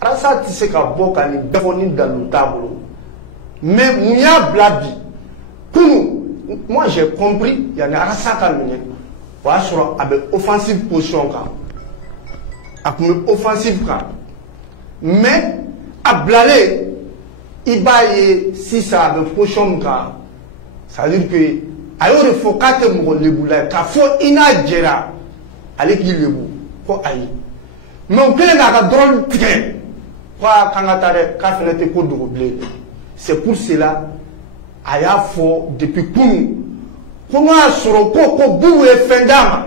Arasa ti se ka bɔ ka ni bɛɛ fɔ ni dalu t'a bolo mais mun y'a bila bi kunu moi j'ai compris yani Arasa ka minɛ o y'a sɔrɔ a bɛ offensive position kan a tun bɛ offensive kan mais a bilalen i b'a ye sisan a bɛ position min kan ça veut dire que a y'o de fɔ k'a tɛ mɔgɔ lebula ye k'a fɔ i n'a jɛra ale k'i lebu ko ayi mais o kɛlen k'a ka dɔrɔn tigɛ ko a kan ka taa dɛ k'a fana tɛ ko dogo bilen c'est pour cela a y'a fɔ depuis kunu ko n'o y'a sɔrɔ ko Bubu ye fɛn d'a ma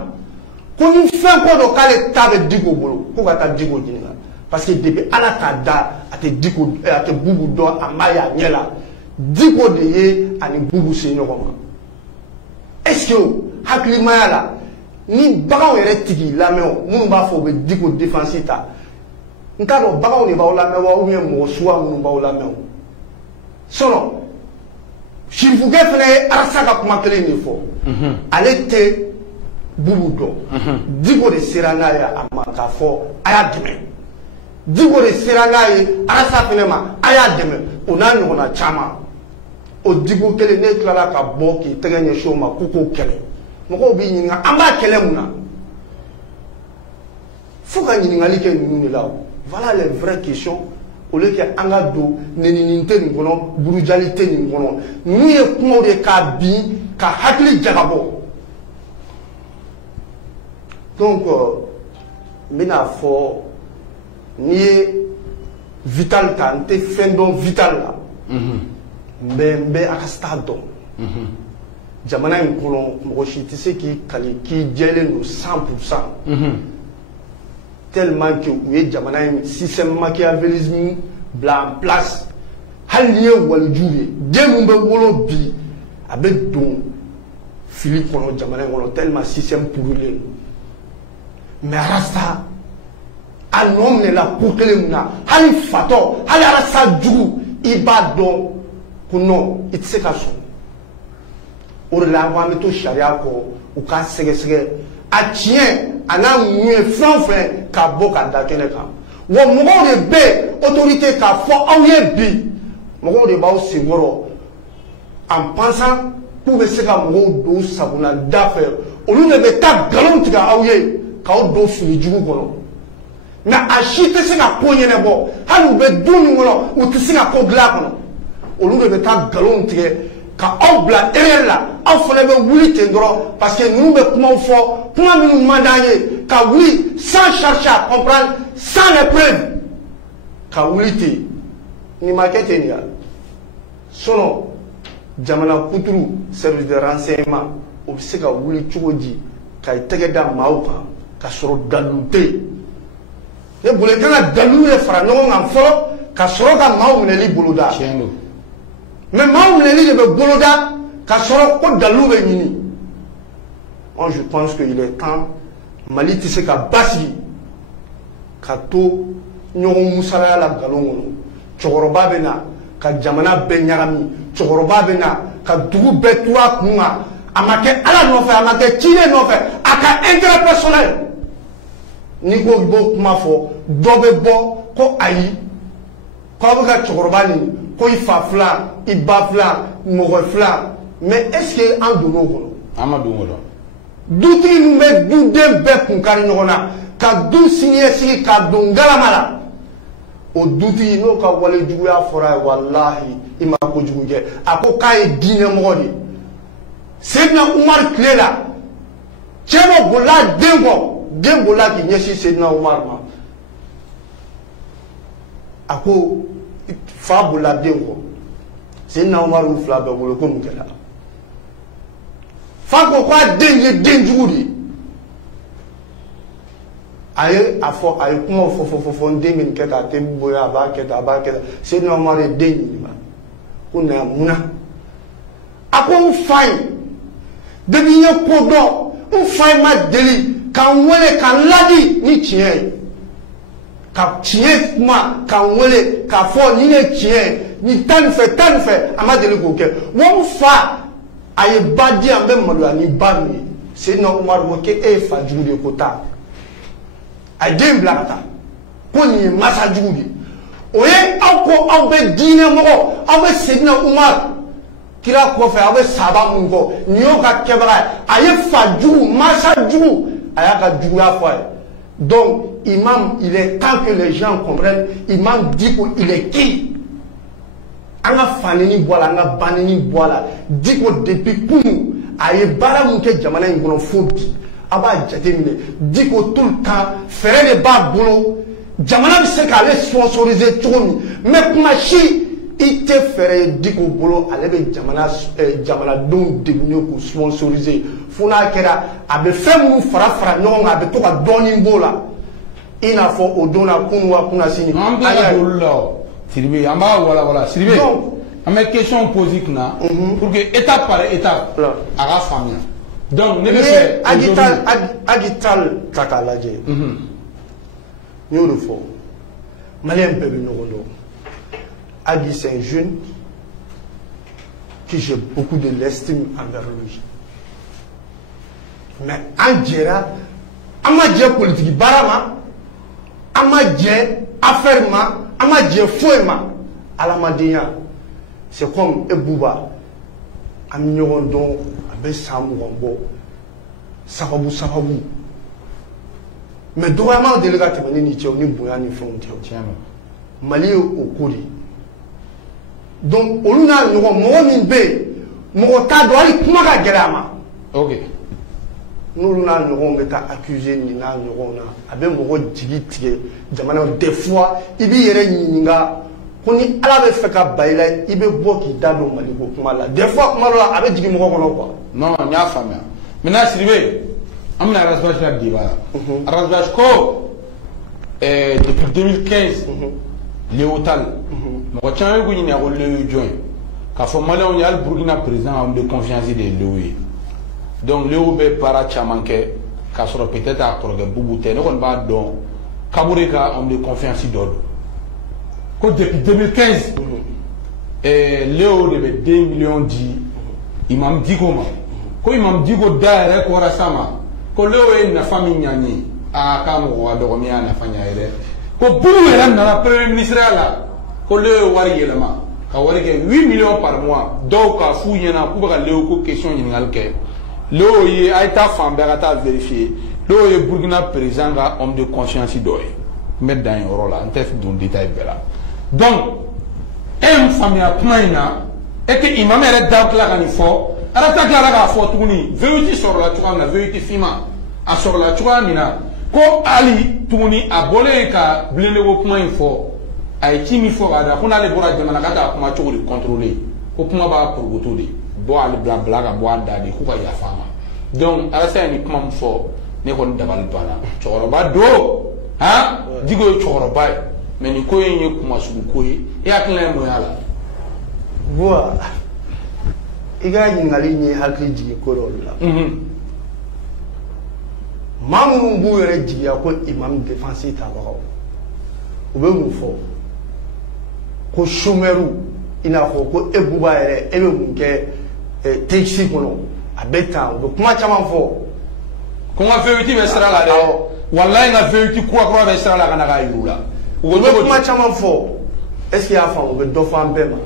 ko ni fɛn ko dɔ k'ale ta bɛ Diko bolo ko ka taa Diko ɲininka parce que depuis Ala k'a da a tɛ Bubu dɔn a ma ye a ɲɛ la Diko de ye ani Bubu se ɲɔgɔn ma est-ce que hakilimaya la ni baganw yɛrɛ tigi lamɛn minnu b'a fɔ u bɛ Diko défense ta n t'a dɔn baganw de b'aw lamɛn wa ou bien mɔgɔ suguya minnu b'aw lamɛn sinon Sirifukɛ fana ye Arasa ka kuma kelen de fɔ ale tɛ Bubu dɔn Diko de sera n'a ye a ma k'a fɔ a y'a dɛmɛ Diko de sera n'a ye Arasa fana ma a y'a dɛmɛ o n'a ɲɔgɔnna caman o Diko kelen ne tilala ka bɔ k'i tɛgɛ ɲɛsin o ma k'u k'o kɛlɛ mɔgɔw b'i ɲininka an b'a kɛlɛ mun na fo ka ɲininkali kɛ ninnu de la voilà les vraies questions au lieu que an ka don neninin tɛ nin kɔnɔ burujali tɛ nin kɔnɔ ninnu ye kumaw de k'a bin ka hakili jagabɔ donc n bɛna fɔ n'i ye Vital ta n tɛ fɛn dɔn Vital la n bɛ Arasta dɔn jamana in kɔnɔ mɔgɔ si tɛ se k'i kali k'i jɛlen don 100% tellement que u ye jamana in système machiavélisme bila en place hali n'i ye waliju ye den min bɛ wolo bi a bɛ don fili kɔnɔ jamana in kɔnɔ tellement système pourrilen don mais Arasta a nɔ minɛla ko kelen min na hali fatɔ hali Arasta jugu i b'a dɔn ko non i tɛ se ka sɔn o de la an bɛ to sariya kɔ u k'a sɛgɛsɛgɛ a tiɲɛ a n'a mun ye fɛn o fɛn k'a bɔ ka da kɛnɛ kan wa mɔgɔw de bɛ autorité k'a fɔ aw ye bi mɔgɔw de b'aw senkɔrɔ en pensant k'u bɛ se ka mɔgɔw don sagona da fɛ olu de bɛ taa nkalon tigɛ aw ye k'aw don fili jugu kɔnɔ mais a si tɛ se ka ko ɲɛnabɔ hali u bɛ du min kɔnɔ u tɛ se ka ko dilan a kɔnɔ olu de bɛ taa nkalon tigɛ ka aw bila erreur la aw fana bɛ wuli ten dɔrɔn parce que ninnu bɛ kumaw fɔ kuma minnu man d'an ye ka wuli sans chercher à comprendre sans les preuves ka wuli ten nin ma kɛ ten nin ya sinon jamana kuturu service de renseignement o bɛ se ka wuli cogo di ka i tɛgɛ da maaw kan ka sɔrɔ dalu tɛ yen ne bolo i kan ka dalu de fara ɲɔgɔn kan fɔlɔ ka sɔrɔ ka maaw minɛli boloda mais maaw minɛli de bɛ boloda ka sɔrɔ ko dalu bɛ ɲini moi je pense que il est temps Mali tɛ se ka basigi ka to ɲɔgɔn musalaya la nkalon kɔnɔ cɛkɔrɔba bɛ na ka jamana bɛɛ ɲagami cɛkɔrɔba bɛ na ka dugu bɛɛ turu a kun kan a ma kɛ Ala nɔfɛ a ma kɛ ciden nɔfɛ a ka intérêt personnel n'i ko i b'o kuma fɔ dɔ bɛ bɔ ko ayi k'aw bɛ ka cɛkɔrɔba nin ko i fa filan i ba filan mɔgɔ filan mais est-ce que an donn'o kɔnɔ an ma don o la dutigi ninnu bɛ duden bɛɛ kun kari ɲɔgɔn na ka du siniɲɛsigi ka don galama la o dutigi n'o ka wale juguya fɔra ye walahi i ma kojugu kɛ a ko k'a ye diinɛmɔgɔ de ye Seydina Umar tile la cɛ dɔ bolila den kɔ den bolila k'i ɲɛsin Seydina Umar ma a ko fa bolila den kɔ Seydina Umar y'u fila bɛɛ bolo ko mun kɛra fa ko k'a den ye den jugu de ye a ye a fɔ a ye kuma fɔ n den bɛ nin kɛ tan a tɛ bonya a b'a kɛ tan a b'a kɛ tan Seydina Umar ye den ɲininka ko na munna a ko n fa in depuis n ye ko dɔn n fa in ma deli ka n wele ka n ladi ni tiɲɛ ye ka tiɲɛ kuma ka n wele k'a fɔ nin ye tiɲɛ ye nin ta nin fɛ a ma deli k'o kɛ wa n fa a ye ba di an bɛ maloya ni ba min ye Seydina Umar ko k'e ye fa jugu de ye ko taa a ye den bila ka taa ko nin ye masa jugu de ye Oye ako aw be diine mogo aw be Seydina Umar kira kɔfɛ aw be sahaba mun kɔ ni y'o ka kɛbaga a ye fa jugu masa jugu a y'a ka juguya fɔ a ye. Donc imam il est temps que les gens comprennent imam Dicko il est qui? An ka fanini bɔ a la an ka banini bɔ a la Dicko depuis kunu a ye baara mun kɛ jamana in kɔnɔ fo bi a b'a jateminɛ Dicko tout le temps fɛɛrɛ de b'a bolo jamana bɛ se k'ale sponsoriser cogo min mais kuma si i tɛ fɛɛrɛ ye Dicko bolo ale bɛ jamanadenw degunnen k'u sponsoriser fo n'a kɛra a bɛ fɛn minnu fara fara ɲɔgɔn kan a bɛ to ka dɔɔnin b'o la i n'a fɔ o don na kunu wa kunna sini. an bɛ olu la o Sidibé an b'a walawala Sidibé an bɛ question poser kunna pour que étape par étape a ka faamuya. Donc ne bɛ fɛ Agital ta k'a lajɛ n y'o de fɔ maliyɛn bɛɛ bɛ ɲɔgɔn dɔn Agi c'est un jeune que j'ai beaucoup de l'estime envers lui mais an jɛra an ma jɛ politique baara ma an ma jɛ affaire ma an ma jɛ foyi ma adamadenya c'est comme Ebouba an bɛ ɲɔgɔn dɔn a bɛ san 20 bɔ sababu mais dɔgɔyama deli ka tɛmɛ ni cɛw ni bonya ni fɛnw tɛ Mali ye o ko de donc olu n'a ɲɔgɔn mɔgɔ min bɛ yen mɔgɔ t'a dɔn hali kuma ka gɛlɛ a ma n'olu n'a ɲɔgɔnw bɛ taa accuser nin n'a ɲɔgɔnw na a bɛ mɔgɔ jigi tigɛ jamana des fois i b'i yɛrɛ ɲininka ko ni Ala bɛ fɛ ka ba i la i bɛ bɔ k'i da don Mali ko kuma la des fois kuma dɔ la a bɛ jigin mɔgɔ kɔnɔ quoi. Non n y'a faamuya maintenant Sidibé an bɛna arrasage la débat la arrasage ko depuis 2015 Léo Tall mɔgɔ caman bɛ k'u ɲininka ko Léo ye jɔn ye k'a fɔ maliyɛnw ye hali Burkina président homme de confiance de Léo ye donc Léo bɛ baara caman kɛ k'a sɔrɔ peut-être a kɔrɔkɛ Bubu tɛ ne kɔni b'a dɔn Kabore ka homme de confiance dɔ don ko depuis 2015 Léo de bɛ 2 millions di Imam Dicko ma ko Imam Dicko da yɛrɛ kɔra sa ma ko Léo ye nafa min ɲa ye k'a mɔgɔ ka dɔgɔ min y'a nafa ɲa yɛrɛ ko Bubu yɛrɛ nana premier ministre la ko Léo ye wari yɛlɛma ka wari kɛ 8 millions par mois dɔw k'a f'u ɲɛna k'u bɛ ka Léo ko question ɲininkali kɛ Léo ye a ye taa fan bɛɛ ka taa vérifier Léo ye Burkina président ka homme de confiance dɔ ye n bɛ dan yen yɔrɔ la n tɛ don détail bɛɛ la donc e ye n faamuya kuma in na e tɛ imam yɛrɛ da tila ka nin fɔ ala ta tilara k'a fɔ tuguni vérité sɔrɔla cogoya min na vérité finma a sɔrɔla cogoya min na ko hali tuguni a bɔlen ka bilennego kuma in fɔ a ye ci min fɔ k'a da ko n'ale bɔra jamana ka taa kuma cogo de contrôler ko kuma b'a porogoto de bɔ ale bila ka bɔ a da de k'u ka yafa a ma donc alasa ye nin kuma min fɔ ne kɔni dabali banna cɛkɔrɔba don Dicko ye cɛkɔrɔba ye mais nin ko in ye kuma sugu ko ye e hakilina ye mun y'a la. Bon i ka ɲininkali in ye hakili jigin ko dɔw la maa minnu b'u yɛrɛ jigiya ko imam défense tabagaw u bɛ mun fɔ ko chômeurs i n'a fɔ ko Ebouba yɛrɛ e bɛ mun kɛ taxi kɔnɔ a bɛ tan u bɛ kuma caman fɔ ko n ka vérité bɛ sira la dɛ walayi n ka vérité kura bɛ sira la ka na k'a yir'u la u bɛ kuma caman fɔ est-ce que i y'a faamu u bɛ dɔ fɔ an bɛɛ ma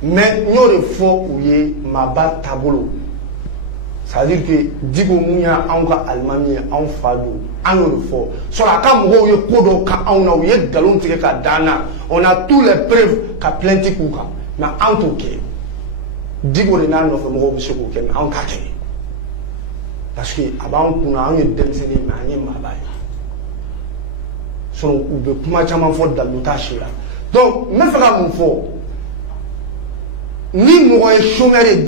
mais n y'o de fɔ u ye maaba taabolo c'est à dire que Dicko mun y'anw ka alimami ye anw fa don an y'o de fɔ sɔrɔ a ka mɔgɔw ye ko dɔw ka anw na u ye nkalon tigɛ ka d'an na on a tous les preuves ka plainte k'u kan mais an t'o kɛ Dicko de n'a nɔfɛ mɔgɔw bɛ se k'o kɛ mais anw t'a kɛ parce que a b'an kunna anw ye denmisɛnnin mais an ye maaba ye sɔrɔ u bɛ kuma caman fɔ dalu t'a si la donc n bɛ fɛ ka mun fɔ ni mɔgɔ ye chômeur ye